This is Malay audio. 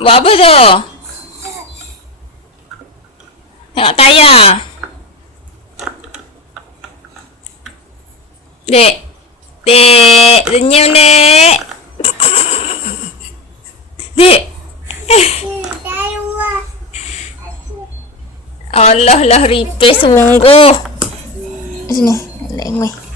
Buat apa tu? Tengok tayar. Dek. Dek. Senyum, Dek. Dek. Allah lah, ripis sungguh. Sini. Lengweh.